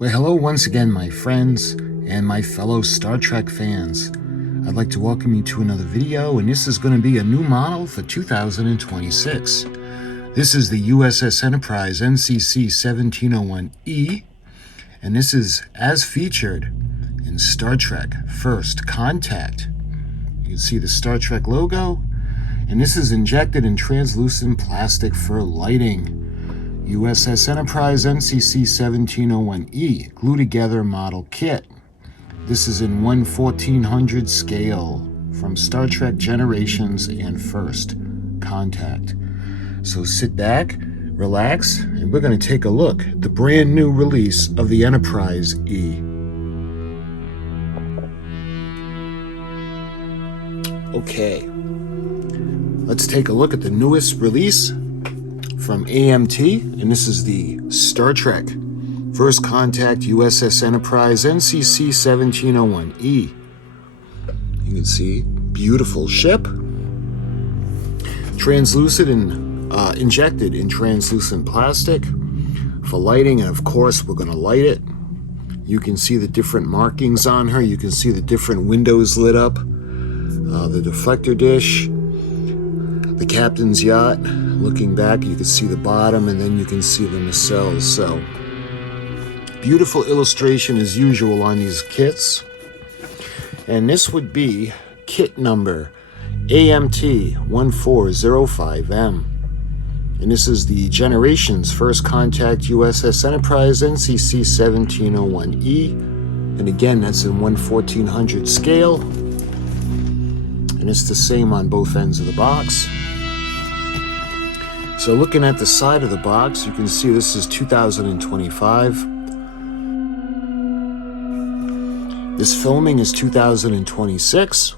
Well, hello once again, my friends and my fellow Star Trek fans. I'd like to welcome you to another video, and this is going to be a new model for 2026. This is the U.S.S. Enterprise NCC-1701-E, and this is as featured in Star Trek First Contact. You can see the Star Trek logo, and this is injected in translucent plastic for lighting. U.S.S. Enterprise NCC-1701-E glue-together model kit. This is in 1/1400 scale from Star Trek Generations and First Contact. So sit back, relax, and we're going to take a look at the brand new release of the Enterprise E. Okay, let's take a look at the newest release from AMT, and this is the Star Trek First Contact U.S.S. Enterprise NCC-1701-E. You can see beautiful ship, translucent and injected in translucent plastic for lighting, and of course we're going to light it. You can see the different markings on her. You can see the different windows lit up, the deflector dish, the captain's yacht. Looking back, you can see the bottom, and then you can see the nacelles. So, beautiful illustration as usual on these kits. And this would be kit number AMT 1405M. And this is the Generations First Contact U.S.S. Enterprise NCC-1701-E. And again, that's in 1/1400 scale. And it's the same on both ends of the box. So looking at the side of the box, you can see this is 2025. This filming is 2026.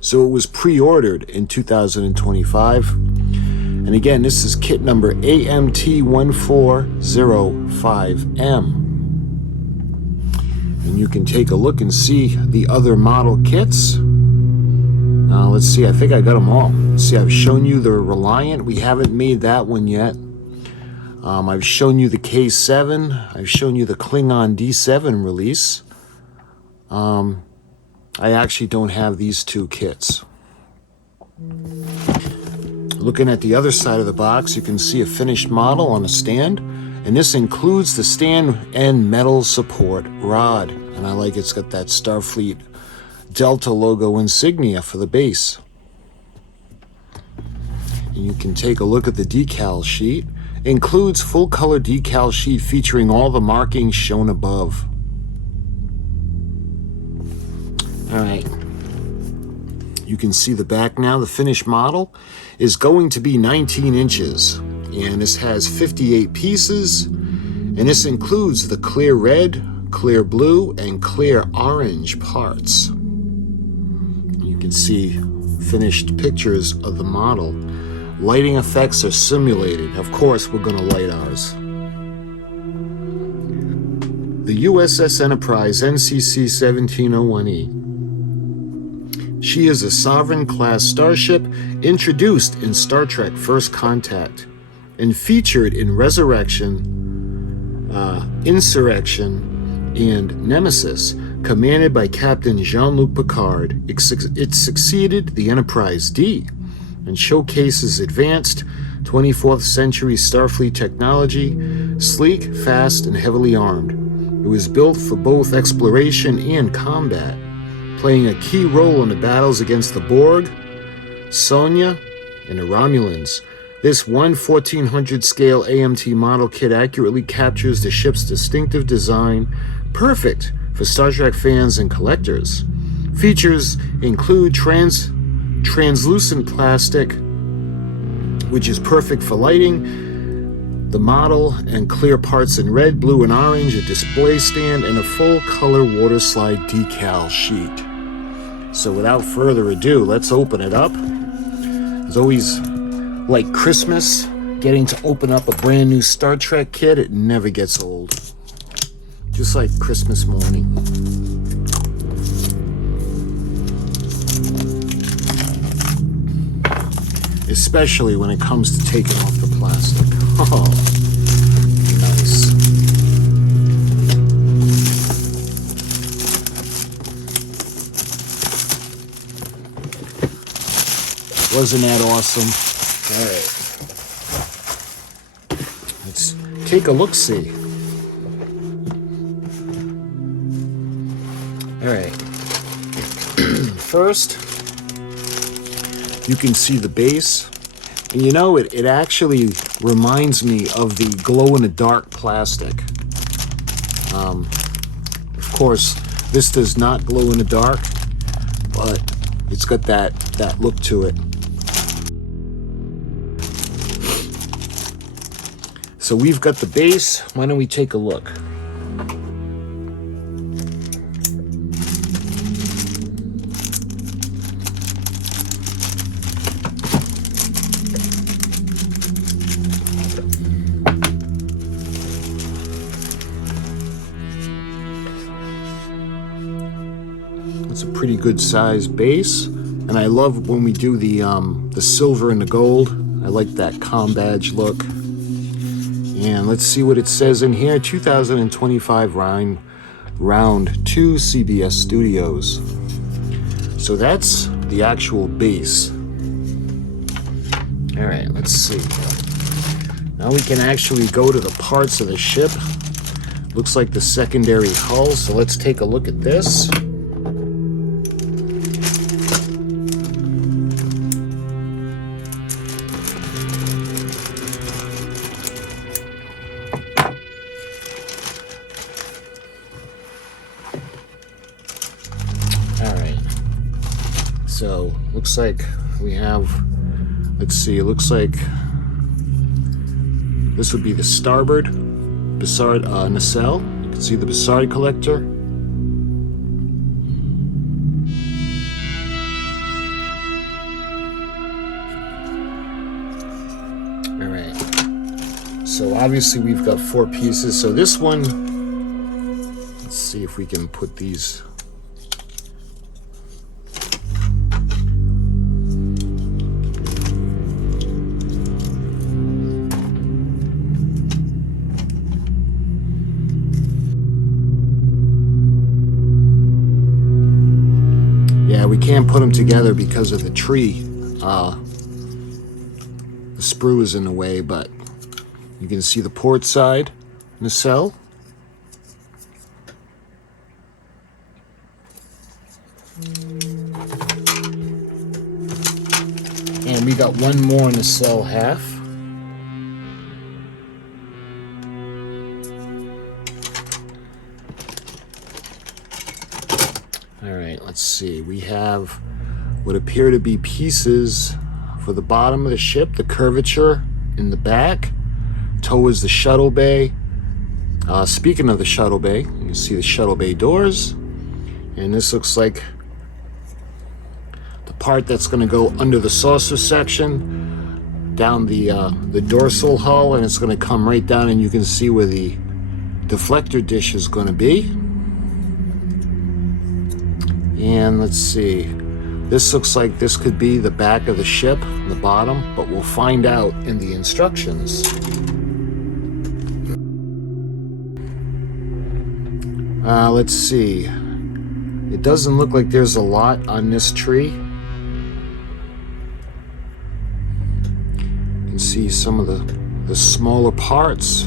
So it was pre-ordered in 2025. And again, this is kit number AMT 1405M. And you can take a look and see the other model kits. Let's see, I think I got them all. See, I've shown you the Reliant. We haven't made that one yet. I've shown you the K7. I've shown you the Klingon D7 release. I actually don't have these two kits. Looking at the other side of the box, you can see a finished model on a stand. And this includes the stand and metal support rod. And I like it's got that Starfleet Delta logo insignia for the base. And you can take a look at the decal sheet. It includes full color decal sheet featuring all the markings shown above. Alright, you can see the back now. The finished model is going to be 19 inches, and this has 58 pieces, and this includes the clear red, clear blue, and clear orange parts. You can see finished pictures of the model. Lighting effects are simulated. Of course, we're going to light ours. The U.S.S. Enterprise NCC-1701-E. She is a Sovereign-class starship introduced in Star Trek First Contact and featured in Resurrection, Insurrection, and Nemesis, commanded by Captain Jean-Luc Picard. It succeeded the Enterprise D and showcases advanced 24th century Starfleet technology, sleek, fast, and heavily armed. It was built for both exploration and combat, playing a key role in the battles against the Borg, Sonya, and the Romulans. This 1/1400 scale AMT model kit accurately captures the ship's distinctive design, perfect for Star Trek fans and collectors. Features include translucent plastic, which is perfect for lighting the model, and clear parts in red, blue, and orange, a display stand, and a full color water slide decal sheet. So without further ado, let's open it up. It's always like Christmas, getting to open up a brand new Star Trek kit. It never gets old. Just like Christmas morning. Especially when it comes to taking off the plastic. Oh, nice. wasn't that awesome? All right. Let's take a look-see. All right. First, you can see the base. And you know, it actually reminds me of the glow-in-the-dark plastic. Of course, this does not glow in the dark, but it's got that look to it. So we've got the base. Why don't we take a look? It's a pretty good size base, and I love when we do the silver and the gold. I like that com badge look. And let's see what it says in here. 2025 round 2 CBS Studios. So that's the actual base. All right, let's see. Now we can actually go to the parts of the ship. Looks like the secondary hull, so let's take a look at this. So, looks like we have, let's see, it looks like this would be the starboard Bassard nacelle. You can see the Bassard collector. Alright, so obviously we've got 4 pieces. So this one, let's see if we can put these. We can't put them together because of the tree. The sprue is in the way, but you can see the port side nacelle. And we got one more nacelle half. Alright, let's see. We have what appear to be pieces for the bottom of the ship, the curvature in the back towards the shuttle bay. Speaking of the shuttle bay, you can see the shuttle bay doors. And this looks like the part that's going to go under the saucer section, down the dorsal hull, and it's going to come right down, and you can see where the deflector dish is going to be. And let's see, this looks like this could be the back of the ship, the bottom, but we'll find out in the instructions. Let's see, it doesn't look like there's a lot on this tree. You can see some of the smaller parts.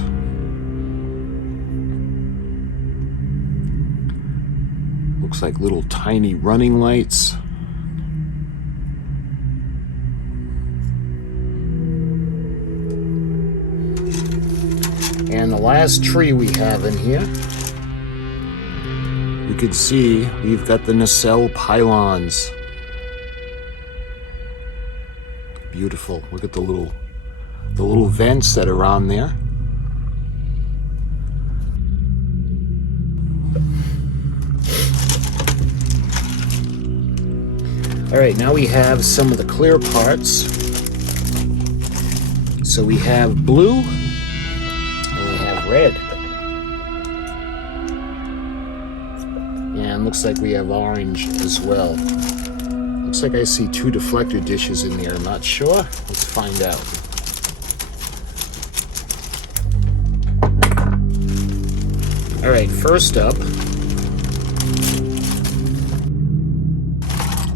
Looks like little tiny running lights. And the last tree we have in here, you can see we've got the nacelle pylons. Beautiful. Look at the little vents that are on there. All right, now we have some of the clear parts. So we have blue and we have red. And looks like we have orange as well. Looks like I see 2 deflector dishes in there. I'm not sure. Let's find out. All right, first up,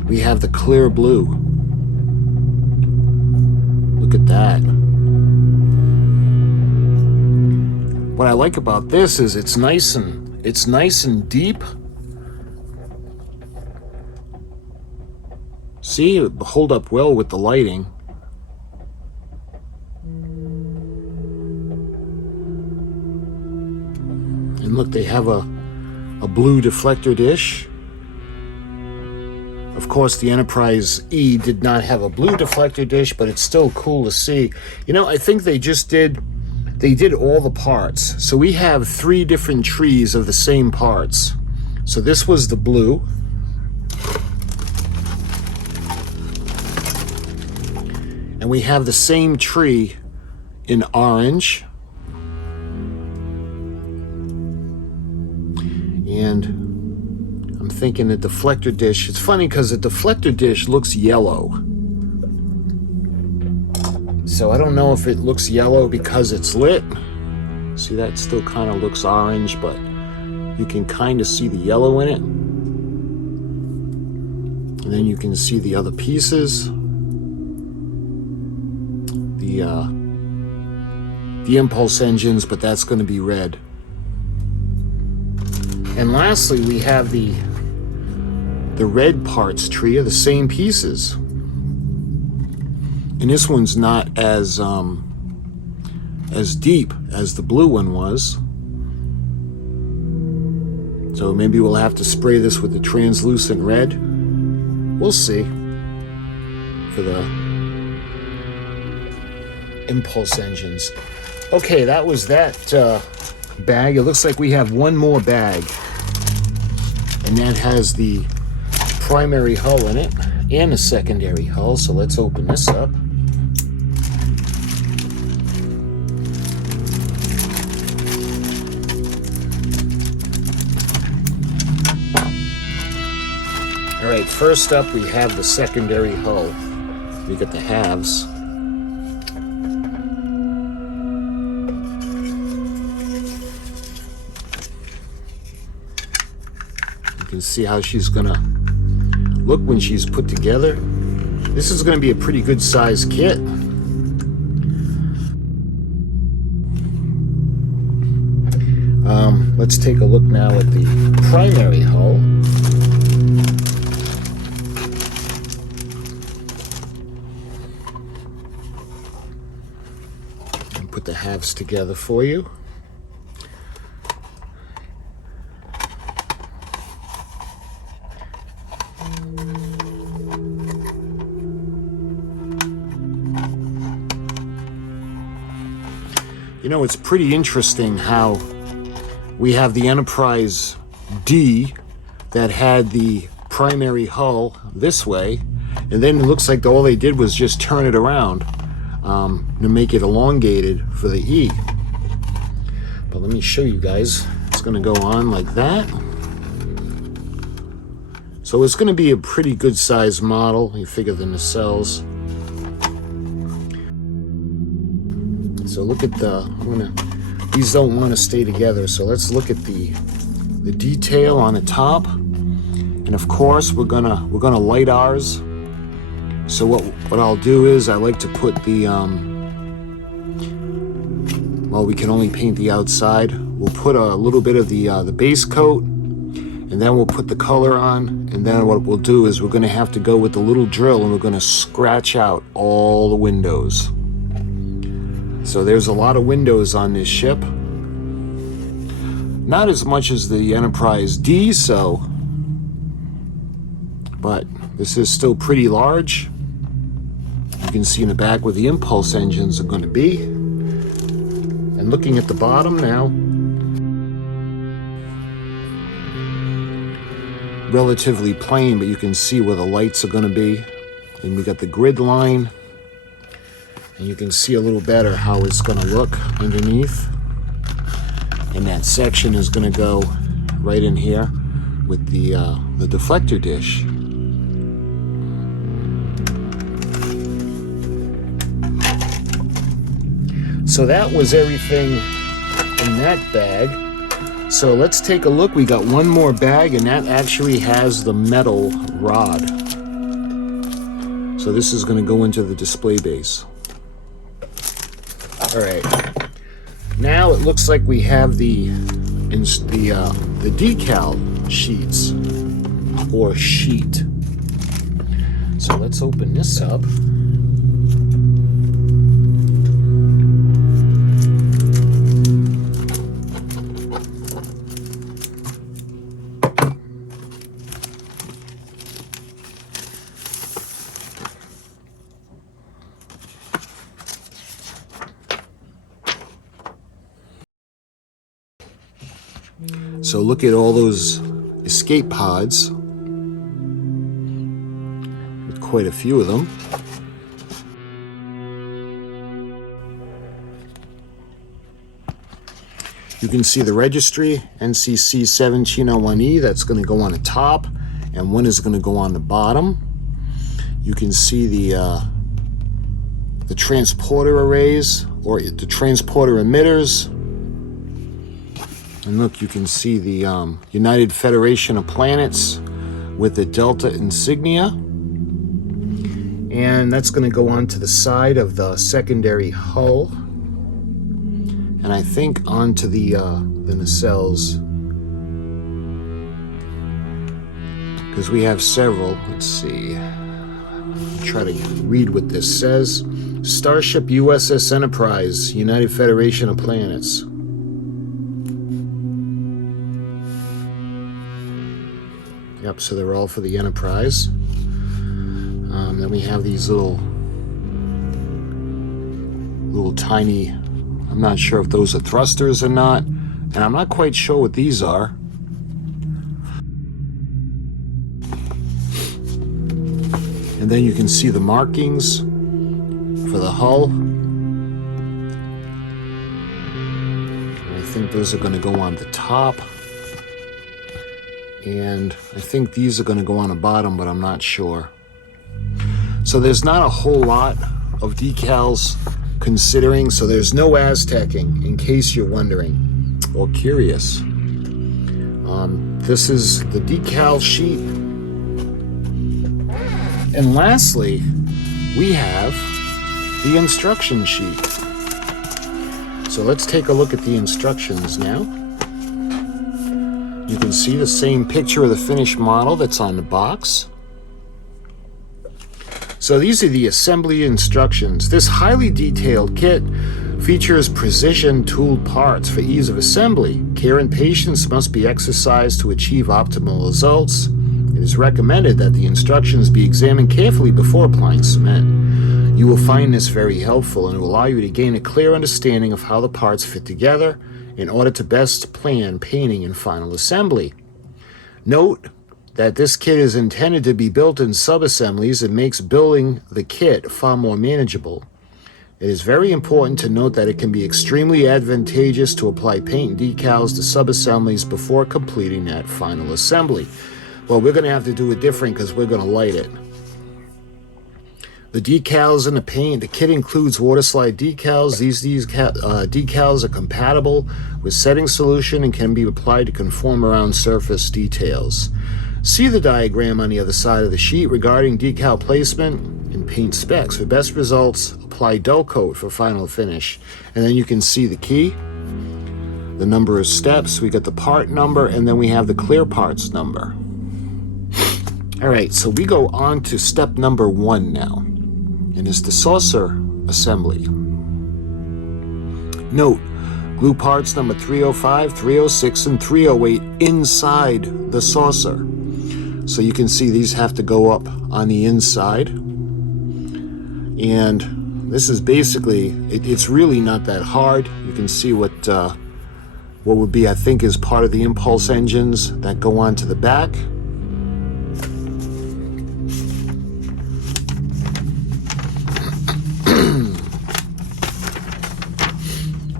we have the clear blue. look at that. What I like about this is it's nice and deep. See, it hold up well with the lighting. And look, they have a blue deflector dish. Of course, the Enterprise E did not have a blue deflector dish, but it's still cool to see. You know, I think they did all the parts. So we have 3 different trees of the same parts. So this was the blue. And we have the same tree in orange. And I'm thinking the deflector dish, it's funny because the deflector dish looks yellow. So I don't know if it looks yellow because it's lit. See, that still kind of looks orange, but you can kind of see the yellow in it. And then you can see the other pieces. The impulse engines, but that's going to be red. And lastly, we have the red parts tree of the same pieces. And this one's not as deep as the blue one was. So maybe we'll have to spray this with the translucent red. We'll see. For the impulse engines. Okay, that was that bag. It looks like we have one more bag. And that has the primary hull in it and a secondary hull. So let's open this up. All right, first up we have the secondary hull. We got the halves. You can see how she's gonna look when she's put together. This is gonna be a pretty good size kit. Let's take a look now at the primary hull. And put the halves together for you. You know, it's pretty interesting how we have the Enterprise D that had the primary hull this way, and then it looks like all they did was just turn it around to make it elongated for the E. But let me show you guys. It's going to go on like that. So it's going to be a pretty good size model. You figure the nacelles. So look at these don't want to stay together. So let's look at the detail on the top. And of course, we're gonna light ours. So what I'll do is I like to put the well, we can only paint the outside. We'll put a little bit of the base coat, and then we'll put the color on. And then what we'll do is we're gonna have to go with the little drill, and we're gonna scratch out all the windows. So there's a lot of windows on this ship. Not as much as the Enterprise D, but this is still pretty large. You can see in the back where the impulse engines are going to be. And looking at the bottom now, relatively plain, but you can see where the lights are going to be. And we got the grid line. And you can see a little better how it's going to look underneath. And that section is going to go right in here with the deflector dish. So that was everything in that bag. So let's take a look. We got one more bag, and that actually has the metal rod. So this is going to go into the display base. All right. Now it looks like we have the decal sheets or sheet. So let's open this up. So look at all those escape pods, with quite a few of them. You can see the registry, NCC-1701-E, that's going to go on the top, and one is going to go on the bottom. You can see the transporter arrays, or the transporter emitters. And look, you can see the United Federation of Planets with the Delta insignia. And that's going to go onto the side of the secondary hull. And I think onto the nacelles. Because we have several. Let's see. Try to read what this says. Starship U.S.S. Enterprise, United Federation of Planets. Yep, so they're all for the Enterprise. Then we have these little tiny, I'm not sure if those are thrusters or not, and I'm not quite sure what these are. And then you can see the markings for the hull. And I think those are going to go on the top. And I think these are going to go on the bottom, but I'm not sure. So there's not a whole lot of decals considering, so there's no Aztecing, in case you're wondering or curious. This is the decal sheet. And lastly, we have the instruction sheet. So let's take a look at the instructions now. You can see the same picture of the finished model that's on the box. So these are the assembly instructions. This highly detailed kit features precision tooled parts for ease of assembly. Care and patience must be exercised to achieve optimal results. It is recommended that the instructions be examined carefully before applying cement. You will find this very helpful and it will allow you to gain a clear understanding of how the parts fit together in order to best plan painting and final assembly. Note that this kit is intended to be built in sub-assemblies and makes building the kit far more manageable. It is very important to note that it can be extremely advantageous to apply paint and decals to sub-assemblies before completing that final assembly. Well, we're going to have to do it different because we're going to light it. The decals and the paint, the kit includes water slide decals. These decals are compatible with setting solution and can be applied to conform around surface details. See the diagram on the other side of the sheet regarding decal placement and paint specs. For best results, apply dull coat for final finish. And then you can see the key, the number of steps, we got the part number, and then we have the clear parts number. All right, so we go on to step number 1 now. And it's the saucer assembly. Note, glue parts number 305, 306, and 308 inside the saucer. So you can see these have to go up on the inside. And this is basically, it's really not that hard. You can see what would be, I think, is part of the impulse engines that go onto the back.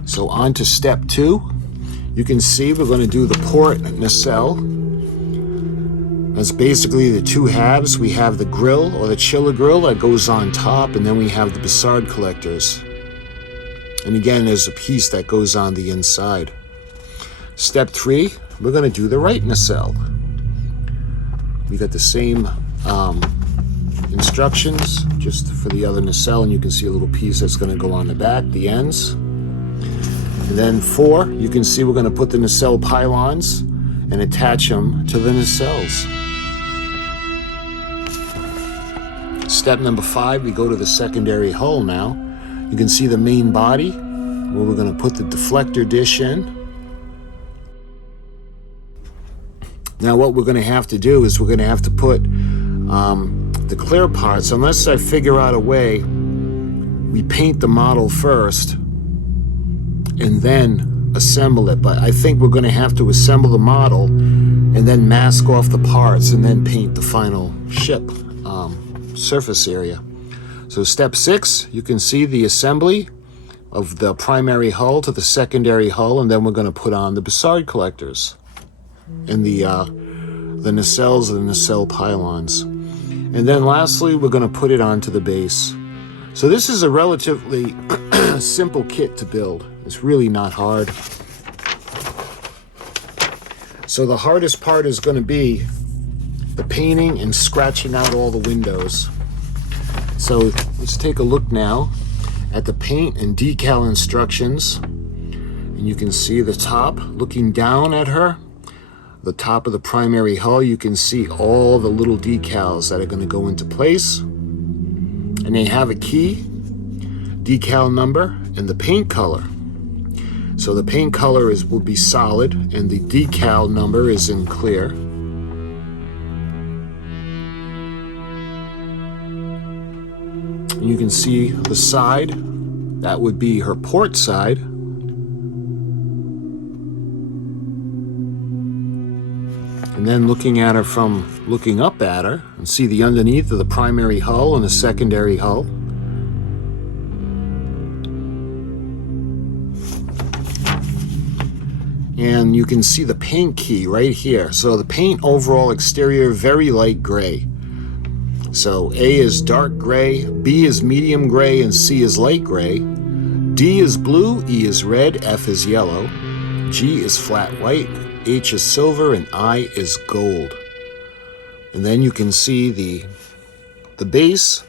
So on to step 2. You can see we're going to do the port nacelle. That's basically the 2 halves. We have the grill or the chiller grill that goes on top, and then we have the Bassard collectors. And again, there's a piece that goes on the inside. Step 3, we're going to do the right nacelle. We got the same instructions just for the other nacelle, and you can see a little piece that's going to go on the back, the ends. And then 4, you can see we're going to put the nacelle pylons and attach them to the nacelles. Step number 5, we go to the secondary hull now. You can see the main body where we're going to put the deflector dish in. Now what we're going to have to do is we're going to have to put the clear parts, unless I figure out a way, we paint the model first and then assemble it. But I think we're going to have to assemble the model and then mask off the parts and then paint the final ship surface area. So step 6, you can see the assembly of the primary hull to the secondary hull, and then we're going to put on the Bussard collectors and the nacelles and the nacelle pylons. And then lastly, we're going to put it onto the base. So this is a relatively simple kit to build. It's really not hard. So the hardest part is going to be the painting and scratching out all the windows. So let's take a look now at the paint and decal instructions. And you can see the top looking down at her. The top of the primary hull, you can see all the little decals that are going to go into place. And they have a key, decal number, and the paint color. So the paint color will be solid, and the decal number is in clear. And you can see the side, that would be her port side. And then looking at her from looking up at her, and see the underneath of the primary hull and the secondary hull. And you can see the paint key right here. So the paint overall exterior, very light gray. So A is dark gray, B is medium gray, and C is light gray. D is blue, E is red, F is yellow, G is flat white, H is silver, and I is gold. And then you can see the base,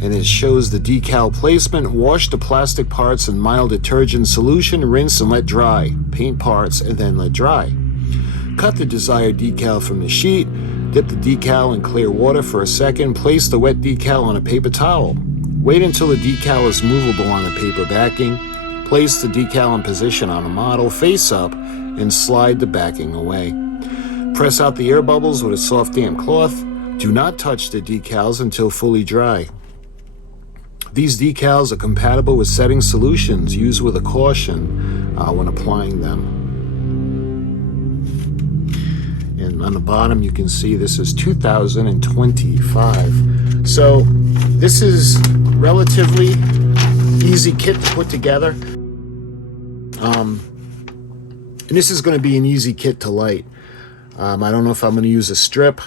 and it shows the decal placement. Wash the plastic parts in mild detergent solution, rinse and let dry. Paint parts and then let dry. Cut the desired decal from the sheet. Dip the decal in clear water for a second. Place the wet decal on a paper towel. Wait until the decal is movable on a paper backing. Place the decal in position on a model face up and slide the backing away. Press out the air bubbles with a soft damp cloth. Do not touch the decals until fully dry. These decals are compatible with setting solutions. Use with a caution when applying them. And on the bottom you can see this is 2025. So this is relatively easy kit to put together. And this is going to be an easy kit to light. I don't know if I'm going to use a strip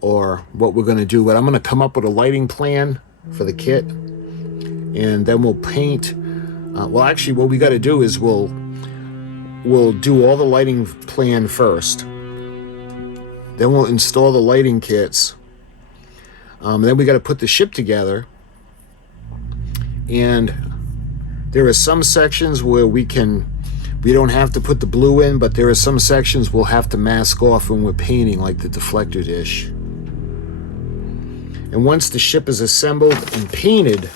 or what we're going to do, but I'm going to come up with a lighting plan for the kit, and then we'll paint. Well, actually, what we got to do is we'll do all the lighting plan first. Then we'll install the lighting kits. Then we got to put the ship together. And there are some sections where we don't have to put the blue in, but there are some sections we'll have to mask off when we're painting, like the deflector dish. And once the ship is assembled and painted,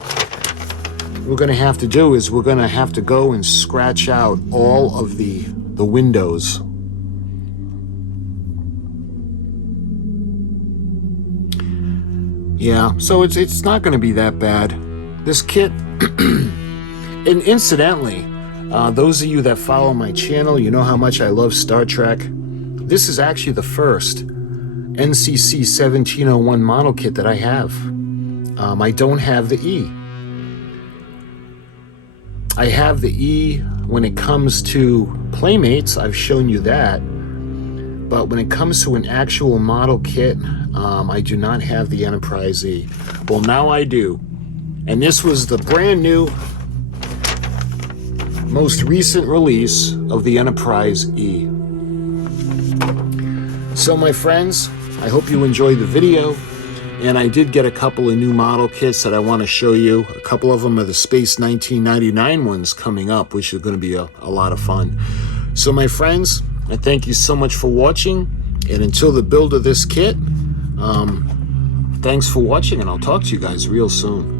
what we're going to have to do is we're going to have to go and scratch out all of the windows. Yeah, so it's not going to be that bad. This kit, and incidentally, those of you that follow my channel, you know how much I love Star Trek. This is actually the first NCC-1701 model kit that I have. I don't have the E. I have the E when it comes to Playmates. I've shown you that. But when it comes to an actual model kit, I do not have the Enterprise E. Well, now I do. And this was the brand new, most recent release of the Enterprise E. So my friends, I hope you enjoyed the video. And I did get a couple of new model kits that I want to show you. A couple of them are the Space 1999 ones coming up, which are going to be a lot of fun. So my friends, I thank you so much for watching. And until the build of this kit, thanks for watching, and I'll talk to you guys real soon.